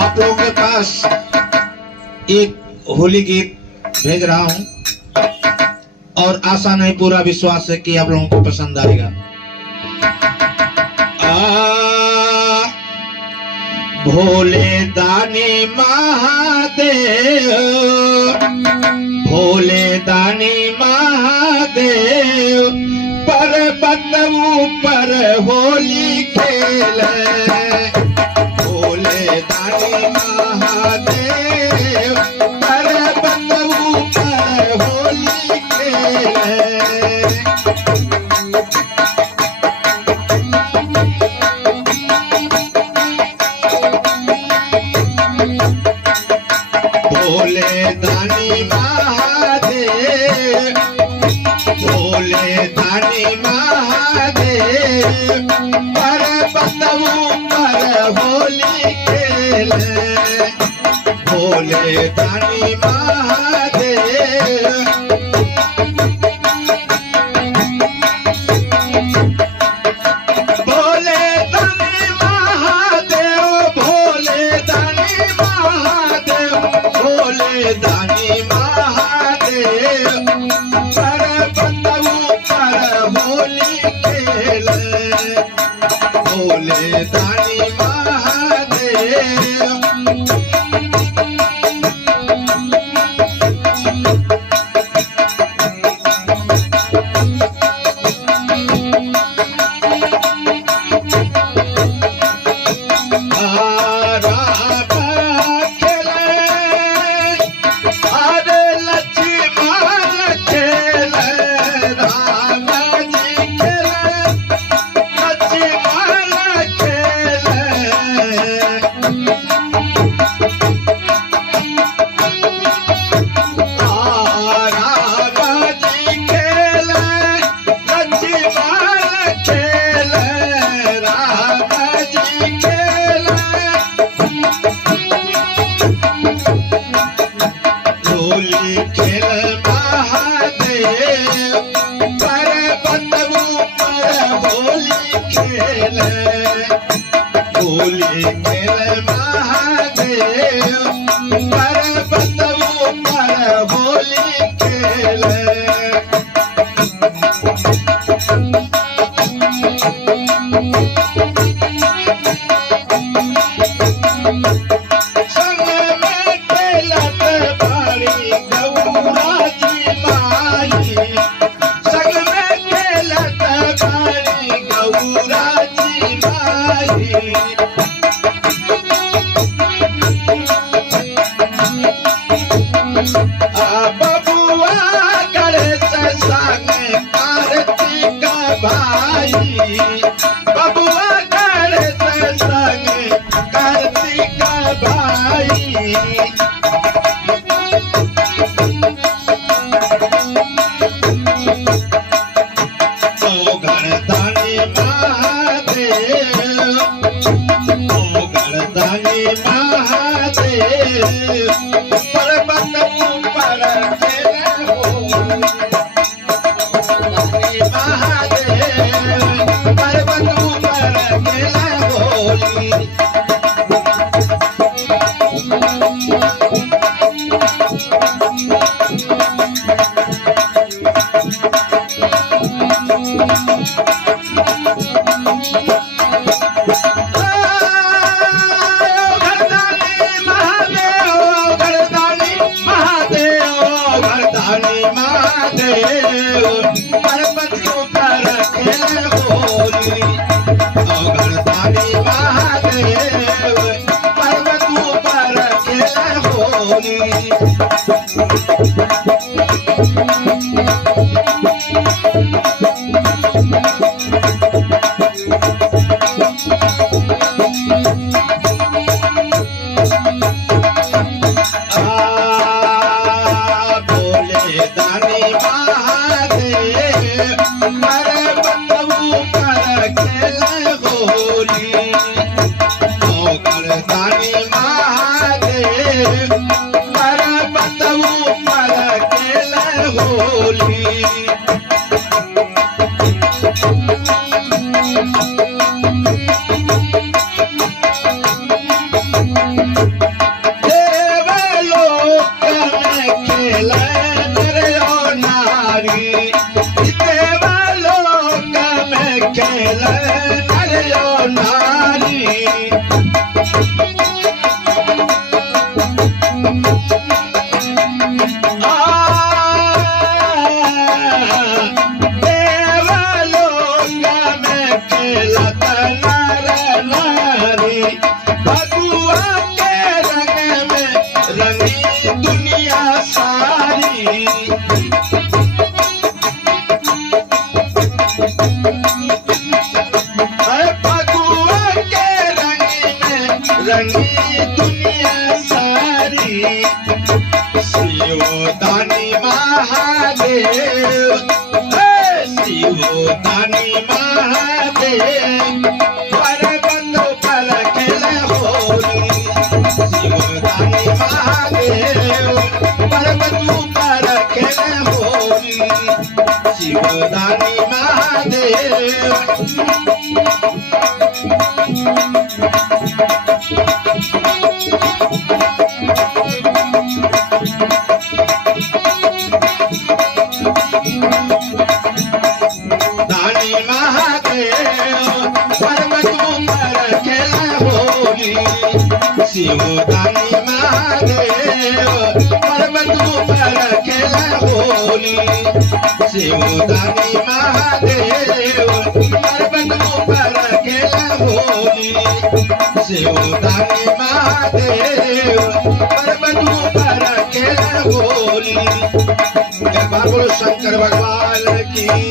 आप लोगों के पास एक होली गीत भेज रहा हूं और आशा नहीं पूरा विश्वास है कि आप लोगों को पसंद आएगा। भोले दानी महादेव, भोले दानी महादेव, पर्वत ऊपर होली खेले। भोले दानी महादेव, पर्वत ऊपर होली खेले। भोले दानी महादेव, भोले दानी महादेव, पर्वत ऊपर होली खेले। भोले दानी महादेव, भोले दानी महादेव, भोले दानी महादेव, भोले दानी महादेव, पर्वत ऊपर होली खेले। भोले दानी महादेव, होली खेल महादेव, पर्वत ऊपर होली खेले। होली खेल महादेव, पर्वत ऊपर होली खेले। बबुआ गणेश संग कार्तिक भाई, बबुआ गणेश संग कार्तिक भाई। ओ गणदानी महादेव, ओ गणदानी महादेव, पर्वत ऊपर खेले होली। महादेव, पर्वत ऊपर खेले होली। महादेव, पर्वत ऊपर खेले होली। गणदानी महादेव, पर्वत ऊपर खेले होली। दानी महादेव, पर्वत ऊपर खेले होली। गणदानी महादेव, पर्वत ऊपर नारी फगुआ के रंग में रंगी दुनिया सारी। फगुआ के रंग में रंगी दुनिया सारी। शिवदानी महादेव, शिवदानी महादेव पर बंधु पर खेले होली। शिवदानी महादेव पर बंधु पर खेले होली। शिवदानी महादेव शिवदानी महादेव पर्वत पर खेला होली। शिवदानी महादेव पर्वत पर खेला होली। शिवदानी महादेव पर्वत पर खेला होली। एक बार बोलो शंकर भगवान की।